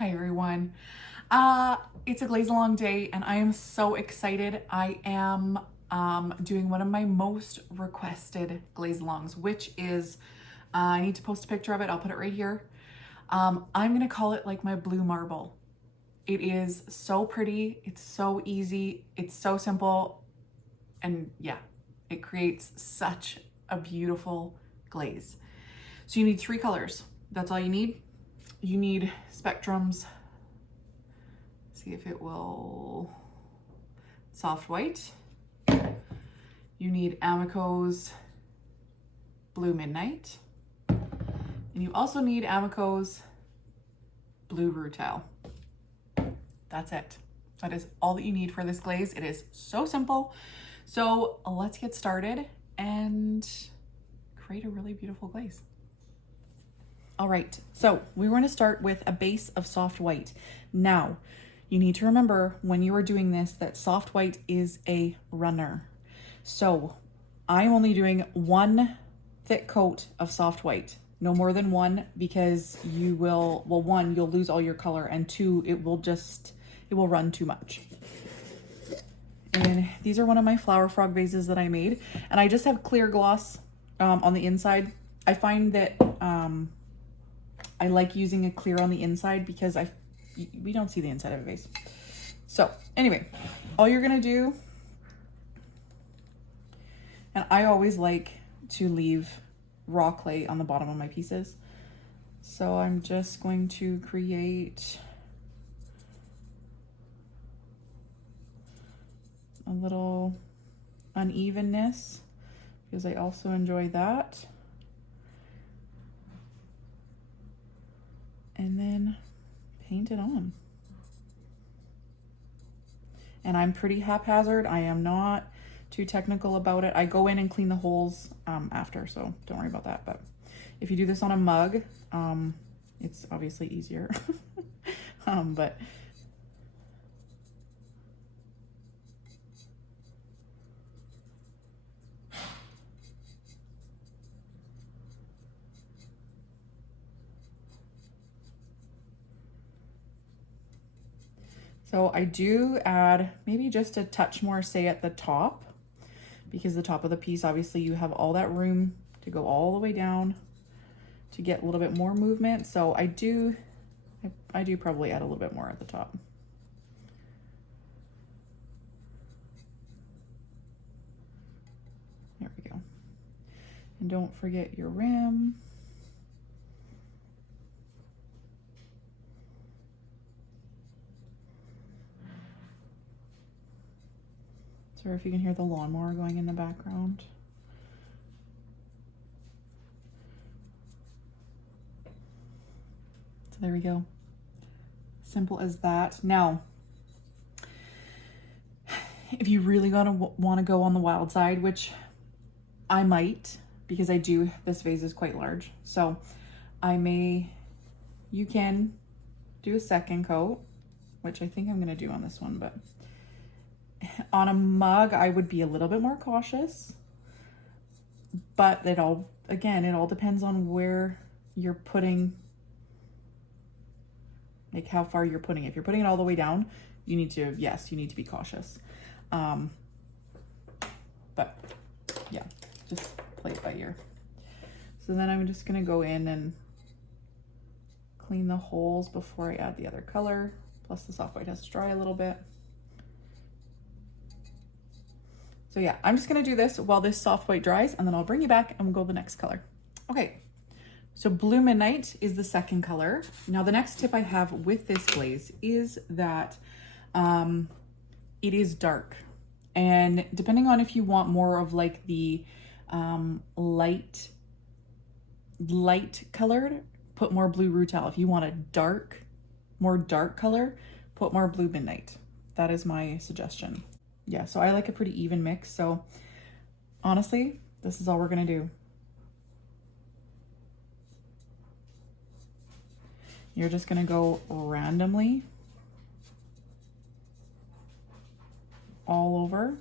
Hi everyone. It's a glaze along day and I am so excited. I am doing one of my most requested glaze alongs, which is, I need to post a picture of it. I'll put it right here. I'm gonna call it like my blue marble. It is so pretty, it's so easy, it's so simple, and yeah, it creates such a beautiful glaze. So you need 3 colors. That's all you need. You need Spectrum's, see if it will, soft white. You need Amico's Blue Midnight. And you also need Amico's Blue Rutile. That's it. That is all that you need for this glaze. It is so simple. So let's get started and create a really beautiful glaze. All right, so we're going to start with a base of soft white. Now, you need to remember when you are doing this that soft white is a runner. So I'm only doing 1 thick coat of soft white, no more than 1, because you will, well, 1, you'll lose all your color, and 2, it will run too much. And these are one of my flower frog vases that I made, and I just have clear gloss on the inside. I find that I like using a clear on the inside because we don't see the inside of a vase. So anyway, all you're gonna do, and I always like to leave raw clay on the bottom of my pieces. So I'm just going to create a little unevenness because I also enjoy that. And then paint it on. And I'm pretty haphazard. I am not too technical about it. I go in and clean the holes after, so don't worry about that. But if you do this on a mug, it's obviously easier. But so I do add maybe just a touch more, say at the top, because the top of the piece, obviously you have all that room to go all the way down to get a little bit more movement. So I do probably add a little bit more at the top. There we go. And don't forget your rim. Sorry if you can hear the lawnmower going in the background. So there we go. Simple as that. Now, if you really want to go on the wild side, which I might, because I do, this vase is quite large. So you can do a second coat, which I think I'm going to do on this one, but on a mug, I would be a little bit more cautious, but it all depends on where you're putting, like how far you're putting it. If you're putting it all the way down, you need to be cautious. But yeah, just play it by ear. So then I'm just gonna go in and clean the holes before I add the other color. Plus the soft white has to dry a little bit. So yeah, I'm just gonna do this while this soft white dries, and then I'll bring you back and we'll go to the next color. Okay, so Blue Midnight is the second color. Now the next tip I have with this glaze is that it is dark. And depending on if you want more of like the light colored, put more Blue Rutile. If you want a more dark color, put more Blue Midnight. That is my suggestion. Yeah, so I like a pretty even mix. So honestly, this is all we're gonna do. You're just gonna go randomly all over.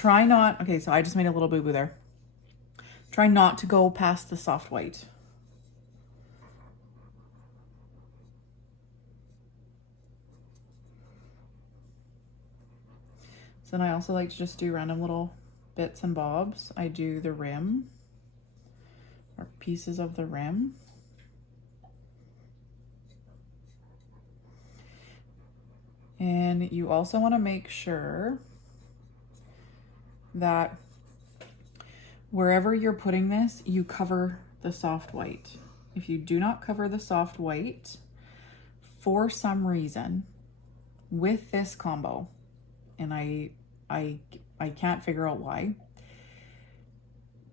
Try not, okay, so I just made a little boo-boo there. Try not to go past the soft white. So then I also like to just do random little bits and bobs. I do the rim, or pieces of the rim. And you also want to make sure that wherever you're putting this, you cover the soft white. If you do not cover the soft white, for some reason, with this combo, and I can't figure out why,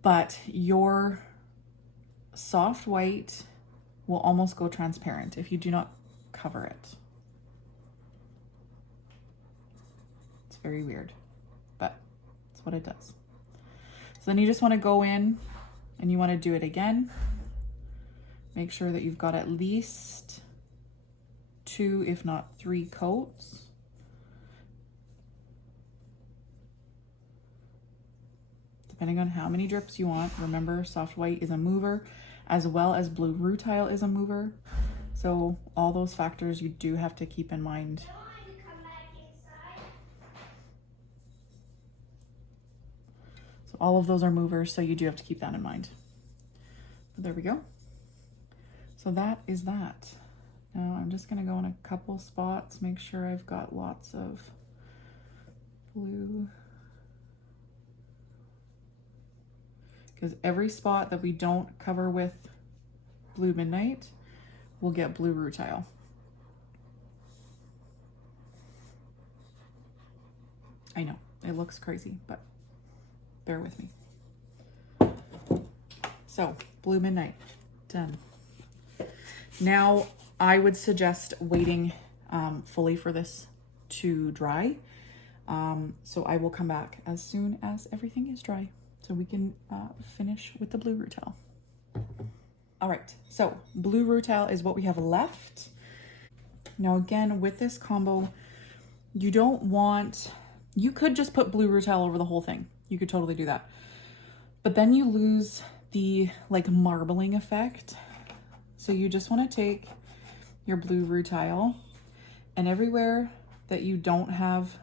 but your soft white will almost go transparent if you do not cover it. It's very weird, but it's what it does. So then you just want to go in and you want to do it again. Make sure that you've got at least 2, if not 3 coats. Depending on how many drips you want. Remember, soft white is a mover, as well as blue rutile is a mover. So all those factors you do have to keep in mind. So all of those are movers, so you do have to keep that in mind. But there we go. So that is that. Now I'm just gonna go in a couple spots, make sure I've got lots of blue. Because every spot that we don't cover with blue midnight will get blue rutile. I know, it looks crazy, but bear with me. So, blue midnight, done. Now, I would suggest waiting fully for this to dry. So I will come back as soon as everything is dry so we can finish with the blue rutile. All right, so blue rutile is what we have left. Now again, with this combo, you don't want, you could just put blue rutile over the whole thing. You could totally do that. But then you lose the like marbling effect. So you just want to take your blue rutile and everywhere that you don't have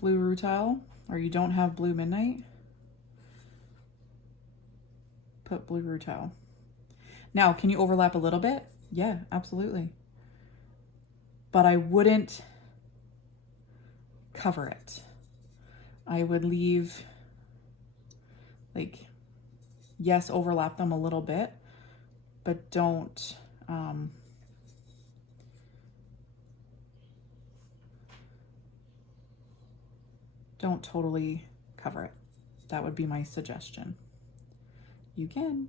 blue rutile or you don't have blue midnight, put blue rutile. Now, can you overlap a little bit? Yeah, absolutely. But I wouldn't cover it. I would leave, like, yes, overlap them a little bit, but don't totally cover it. That would be my suggestion. You can,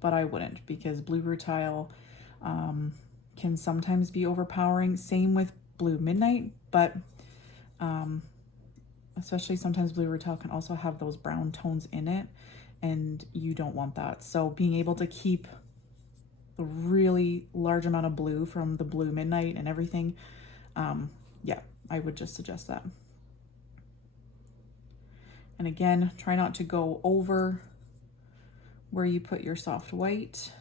but I wouldn't, because blue rutile can sometimes be overpowering. Same with blue midnight, but especially sometimes blue rutile can also have those brown tones in it, and you don't want that. So being able to keep a really large amount of blue from the blue midnight and everything, yeah, I would just suggest that. And again, try not to go over where you put your soft white.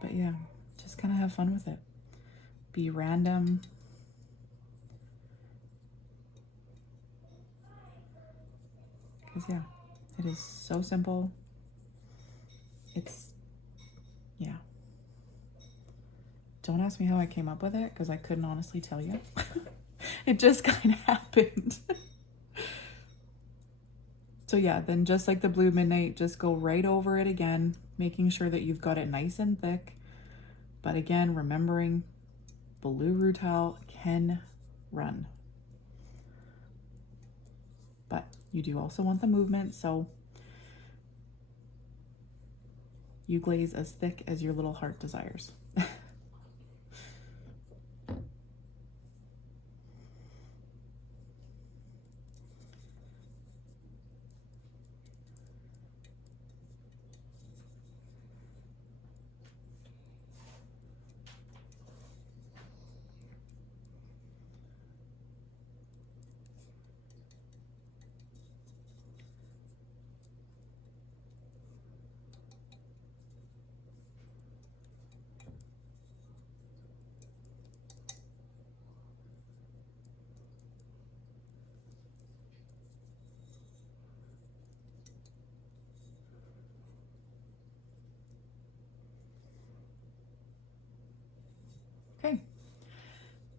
But yeah, just kind of have fun with it. Be random. Because yeah, it is so simple. It's, yeah. Don't ask me how I came up with it, because I couldn't honestly tell you. It just kind of happened. So yeah, then just like the blue midnight, just go right over it again, making sure that you've got it nice and thick. But again, remembering blue rutile can run. But you do also want the movement, so you glaze as thick as your little heart desires.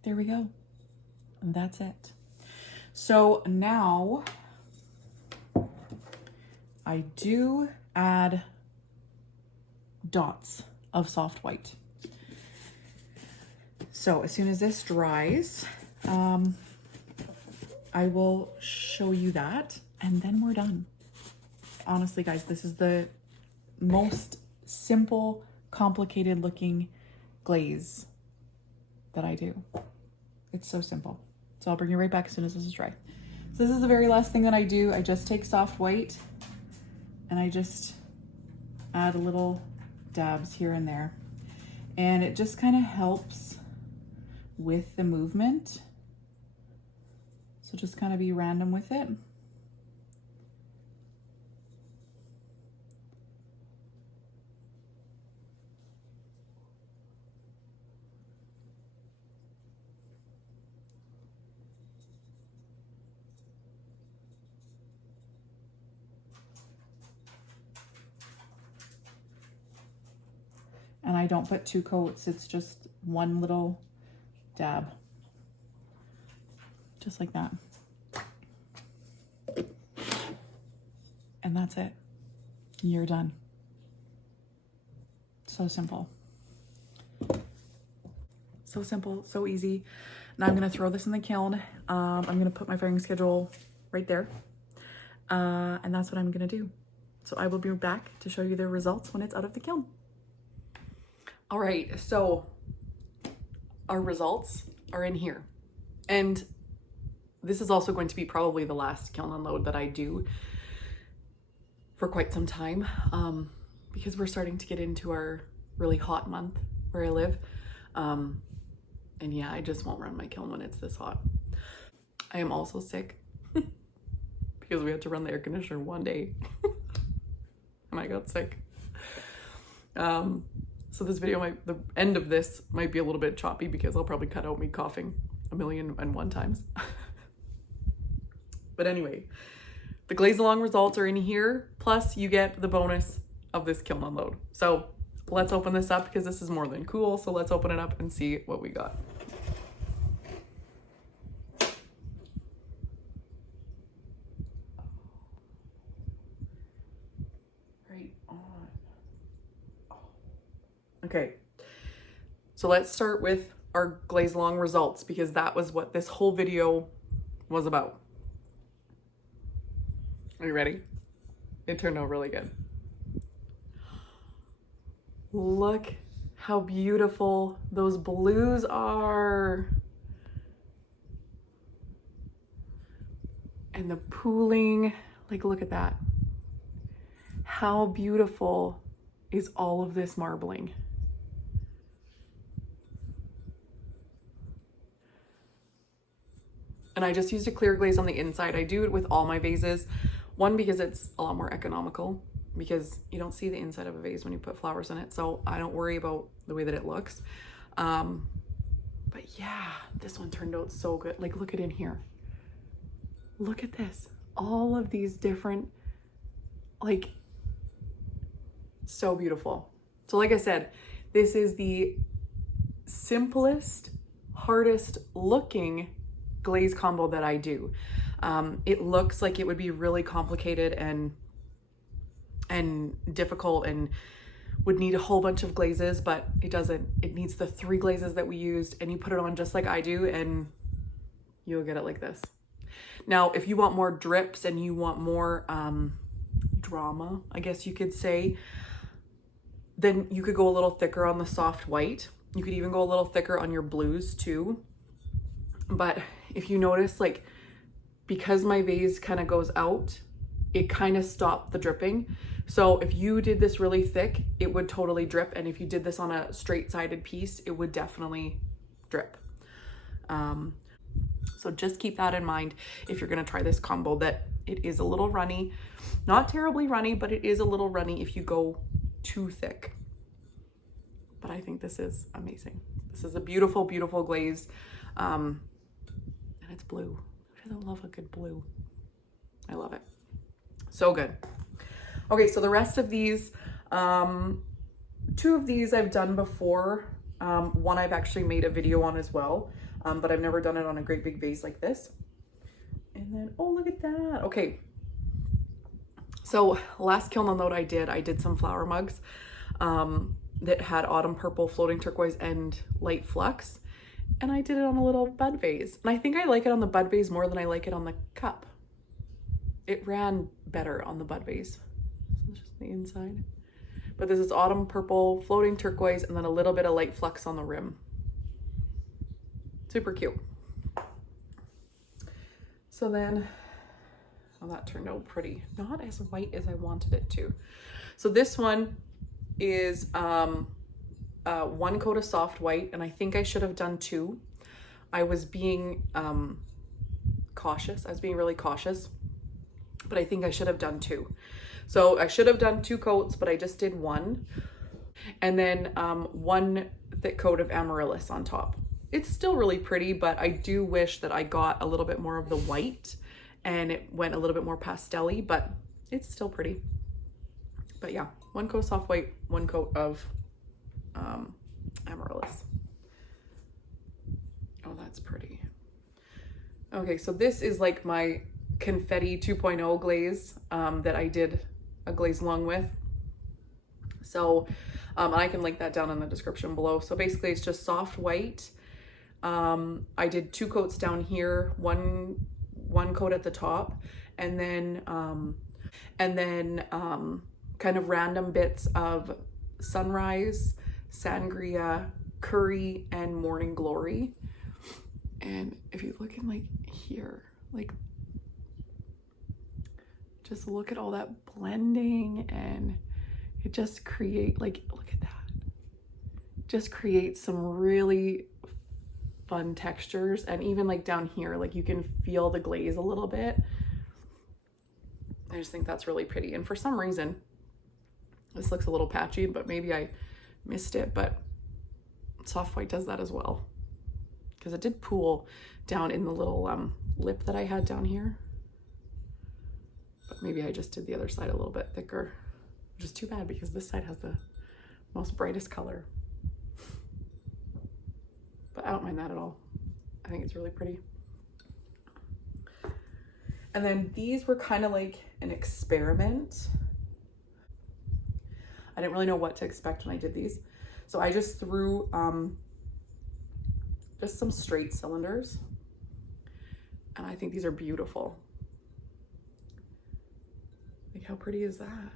there we go. And that's it. So now I do add dots of soft white. So as soon as this dries, I will show you that, and then we're done. Honestly, guys, this is the most simple, complicated looking glaze that I do. It's so simple. So I'll bring you right back as soon as this is dry. So this is the very last thing that I do. I just take soft white and I just add little dabs here and there. And it just kind of helps with the movement. So just kind of be random with it. And I don't put 2 coats, it's just one little dab. Just like that. And that's it. You're done. So simple. So simple, so easy. Now I'm gonna throw this in the kiln. I'm gonna put my firing schedule right there. And that's what I'm gonna do. So I will be back to show you the results when it's out of the kiln. All right, so our results are in here. And this is also going to be probably the last kiln unload that I do for quite some time, because we're starting to get into our really hot month where I live. And yeah, I just won't run my kiln when it's this hot. I am also sick because we had to run the air conditioner one day and I got sick. So this video the end of this might be a little bit choppy because I'll probably cut out me coughing 1,000,001 times. But anyway, the glaze along results are in here, plus you get the bonus of this kiln unload. So let's open this up because this is more than cool. So let's open it up and see what we got. Right on. Okay, so let's start with our glaze along results because that was what this whole video was about. Are you ready? It turned out really good. Look how beautiful those blues are. And the pooling, like look at that. How beautiful is all of this marbling? And I just used a clear glaze on the inside. I do it with all my vases. One, because it's a lot more economical because you don't see the inside of a vase when you put flowers in it. So I don't worry about the way that it looks. But yeah, this one turned out so good. Like look at in here. Look at this. All of these different, like, so beautiful. So like I said, this is the simplest, hardest looking glaze combo that I do. It looks like it would be really complicated and difficult and would need a whole bunch of glazes, but it doesn't. It needs the 3 glazes that we used, and you put it on just like I do and you'll get it like this. Now, if you want more drips and you want more drama, I guess you could say, then you could go a little thicker on the soft white. You could even go a little thicker on your blues too. But if you notice, like, because my vase kind of goes out, it kind of stopped the dripping. So if you did this really thick, it would totally drip. And if you did this on a straight-sided piece, it would definitely drip. So just keep that in mind if you're gonna try this combo, that it is a little runny. Not terribly runny, but it is a little runny if you go too thick. But I think this is amazing. This is a beautiful, beautiful glaze. And it's blue. Who doesn't love a good blue? I love it. So good. Okay, so the rest of these, 2 of these I've done before. One I've actually made a video on as well. but I've never done it on a great big vase like this. And then, oh, look at that. Okay. So last kiln note I did some flower mugs that had autumn purple, floating turquoise, and light flux. And I did it on a little bud vase. And I think I like it on the bud vase more than I like it on the cup. It ran better on the bud vase. So just the inside. But this is autumn purple, floating turquoise, and then a little bit of light flux on the rim. Super cute. So then, oh, that turned out pretty. Not as white as I wanted it to. So this one is one coat of soft white, and I think I should have done 2. I was being cautious. I was being really cautious, but I think I should have done 2. So I should have done 2 coats, but I just did 1. And then 1 thick coat of amaryllis on top. It's still really pretty, but I do wish that I got a little bit more of the white and it went a little bit more pastel-y, but it's still pretty. But yeah, 1 coat of soft white, 1 coat of amaryllis. Oh, that's pretty. Okay, so this is like my confetti 2.0 glaze that I did a glaze along with. So I can link that down in the description below. So basically it's just soft white. I did 2 coats down here, one coat at the top, and then kind of random bits of sunrise, sangria, curry, and morning glory. And if you look in like here, like just look at all that blending, and it just create like, look at that, just creates some really fun textures. And even like down here, like you can feel the glaze a little bit. I just think that's really pretty. And for some reason, this looks a little patchy, but maybe I missed it, but soft white does that as well. Because it did pool down in the little lip that I had down here. But maybe I just did the other side a little bit thicker, which is too bad because this side has the most brightest color. But I don't mind that at all. I think it's really pretty. And then these were kind of like an experiment. I didn't really know what to expect when I did these. So I just threw just some straight cylinders. And I think these are beautiful. Like, how pretty is that?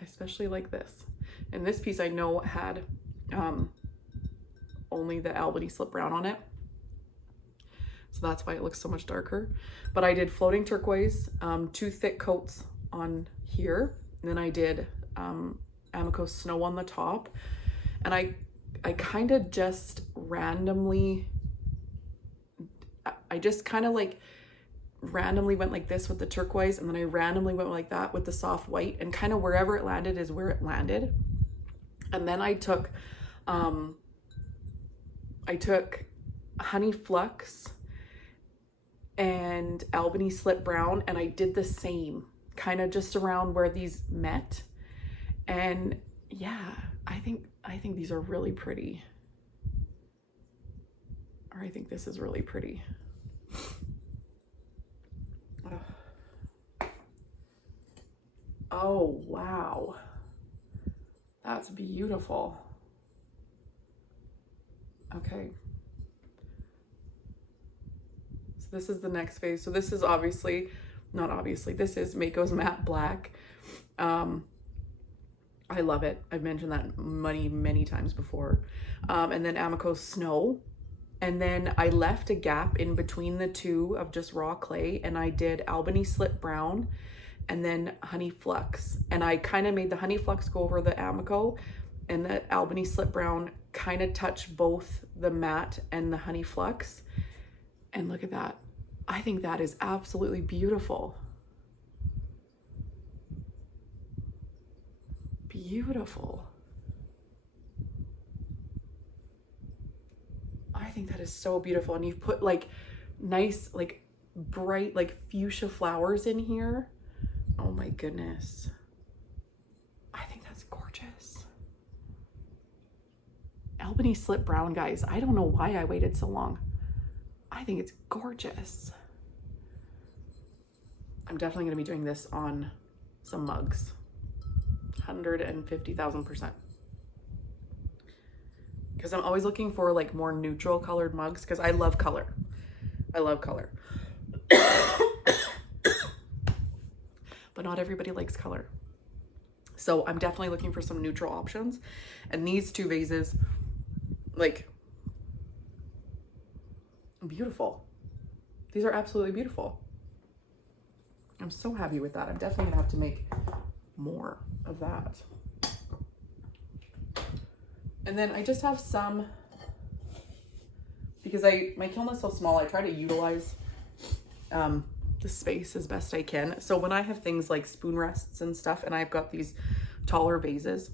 I especially like this. And this piece I know had only the Albany slip brown on it. So that's why it looks so much darker. But I did floating turquoise, 2 thick coats on here. And then I did Amico snow on the top. And I kind of just randomly, I just kind of like randomly went like this with the turquoise, and then I randomly went like that with the soft white, and kind of wherever it landed is where it landed. And then I took honey flux and Albany slip brown, and I did the same kind of just around where these met. And yeah, I think these are really pretty. Or I think this is really pretty. Oh, wow. That's beautiful. Okay. So this is the next phase. So this is this is Mako's matte black. I love it. I've mentioned that many times before. And then Amico snow. And then I left a gap in between the two of just raw clay, and I did Albany slip brown and then honey flux. And I kind of made the honey flux go over the Amico, and the Albany slip brown kind of touch both the matte and the honey flux. And look at that. I think that is absolutely beautiful. Beautiful. I think that is so beautiful. And you've put like nice, like bright, like fuchsia flowers in here. Oh Oh my goodness. I think that's gorgeous. Albany Slip Brown, guys. I don't know why I waited so long. I think it's gorgeous. I'm definitely going to be doing this on some mugs. 150,000%. Because I'm always looking for like more neutral colored mugs because I love color. I love color. But not everybody likes color. So I'm definitely looking for some neutral options. And these two vases, like, beautiful. These are absolutely beautiful. I'm so happy with that. I'm definitely gonna have to make more of that. And then I just have some, because my kiln is so small, I try to utilize the space as best I can. So when I have things like spoon rests and stuff, and I've got these taller vases,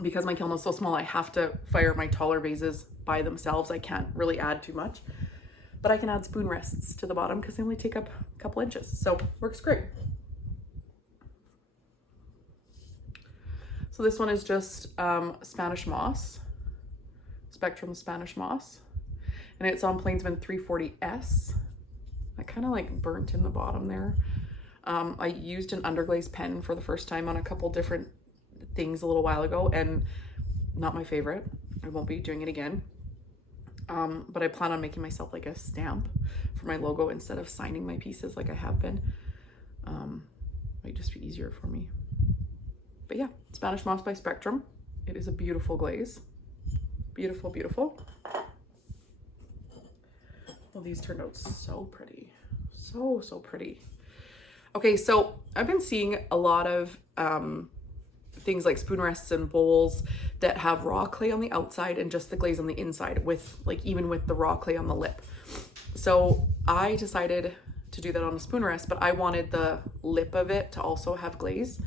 because my kiln is so small, I have to fire my taller vases by themselves. I can't really add too much, but I can add spoon rests to the bottom because they only take up a couple inches. So works great. So this one is just Spanish moss, Spectrum Spanish moss, and it's on Plainsman 340S. I kind of like burnt in the bottom there. I used an underglaze pen for the first time on a couple different things a little while ago, and not my favorite. I won't be doing it again. But I plan on making myself like a stamp for my logo instead of signing my pieces like I have been. Might just be easier for me. But yeah, Spanish moss by Spectrum. It is a beautiful glaze. Beautiful, beautiful. Well, these turned out so pretty. So, so pretty. Okay, so I've been seeing a lot of things like spoon rests and bowls that have raw clay on the outside and just the glaze on the inside, with like even with the raw clay on the lip. So I decided to do that on a spoon rest, but I wanted the lip of it to also have glaze.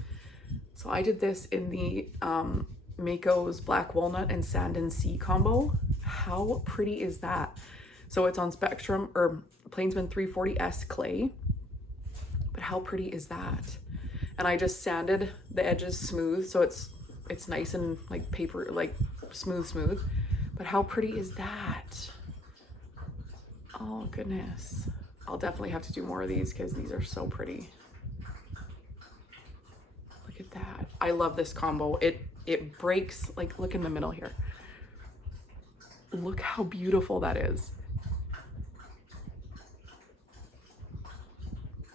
So I did this in the Mako's Black Walnut and Sand and Sea combo. How pretty is that? So it's on Spectrum or Plainsman 340S clay, but how pretty is that? And I just sanded the edges smooth, so it's nice and like paper, like smooth. But how pretty is that? Oh goodness. I'll definitely have to do more of these because these are so pretty. Look at that. I love this combo. It breaks, like look in the middle here. Look how beautiful that is.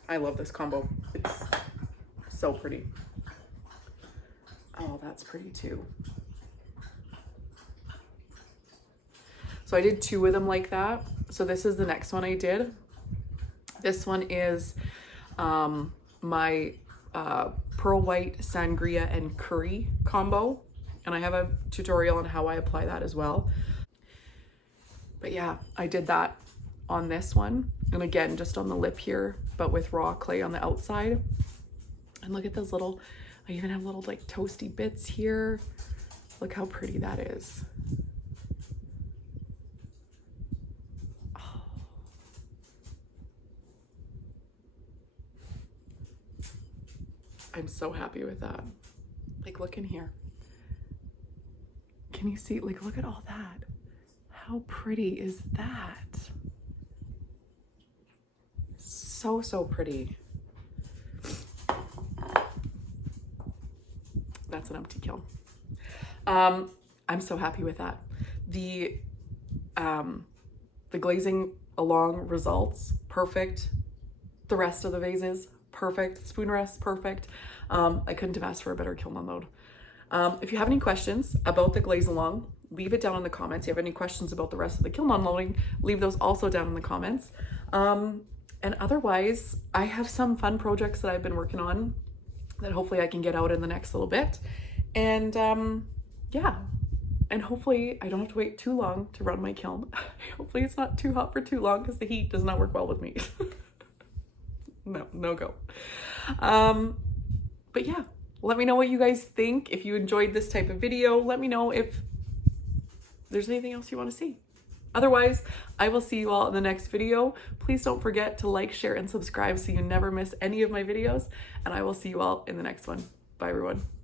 I love this combo. It's so pretty. Oh, that's pretty too. So I did two of them like that. So this is the next one I did. This one is my pearl white sangria and curry combo. And I have a tutorial on how I apply that as well. But yeah, I did that on this one. And again, just on the lip here, but with raw clay on the outside. And look at those little, I even have little like toasty bits here. Look how pretty that is. Oh. I'm so happy with that. Like look in here. Can you see, like look at all that. How pretty is that? So, so pretty. That's an empty kiln. I'm so happy with that. The glazing along results, perfect. The rest of the vases, perfect. Spoon rests, perfect. I couldn't have asked for a better kiln unload. If you have any questions about the glaze along, leave it down in the comments. If you have any questions about the rest of the kiln unloading, leave those also down in the comments. And otherwise, I have some fun projects that I've been working on that hopefully I can get out in the next little bit. And yeah, and hopefully I don't have to wait too long to run my kiln. Hopefully it's not too hot for too long because the heat does not work well with me. No go. But yeah, let me know what you guys think. If you enjoyed this type of video, let me know if there's anything else you want to see. Otherwise, I will see you all in the next video. Please don't forget to like, share, and subscribe so you never miss any of my videos. And I will see you all in the next one. Bye, everyone.